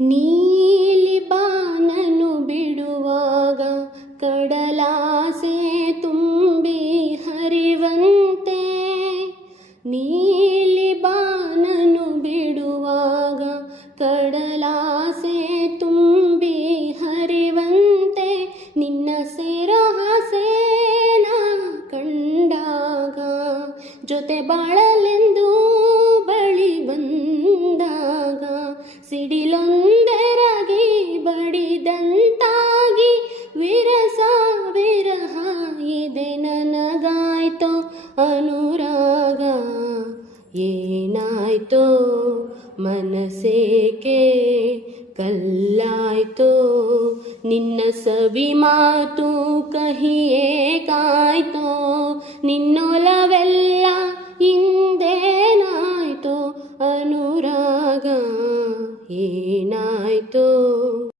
ನೀಲಿ ಬಾನನು ಬಿಡುವಾಗ ಕಡಲಾಸೆ ತುಂಬಿ ಹರಿವಂತೆ. ನೀಲಿ ಬಾನನು ಬಿಡುವಾಗ ಕಡಲಾಸೆ ತುಂಬಿ ಹರಿವಂತೆ. ನಿನ್ನ ಸೆರಹಸೇನ ಕಂಡಾಗ ಜೊತೆ ಬಾಳಲೆಂದು ಬಳಿ ಬಂದಾಗ ಸಿಡಿಲೊಂದೆರಗಿ ಬಡಿದಂತಾಗಿ ವಿರಸ ವಿರಹ ಇದೆ ನನಗಾಯ್ತೋ ಅನುರಾಗ. ಏನಾಯ್ತೋ ಮನಸ್ಸೇಕೆ ಕಲ್ಲಾಯ್ತೋ ನಿನ್ನ ಸವಿ ಮಾತು ಕಹಿಯೇ ಕಾಯ್ತೋ. ನಿನ್ನೊಲವೆಲ್ಲ ಹಿಂದೇನಾಯ್ತೋ ಅನುರಾಗ ಏನಾಯ್ತೋ.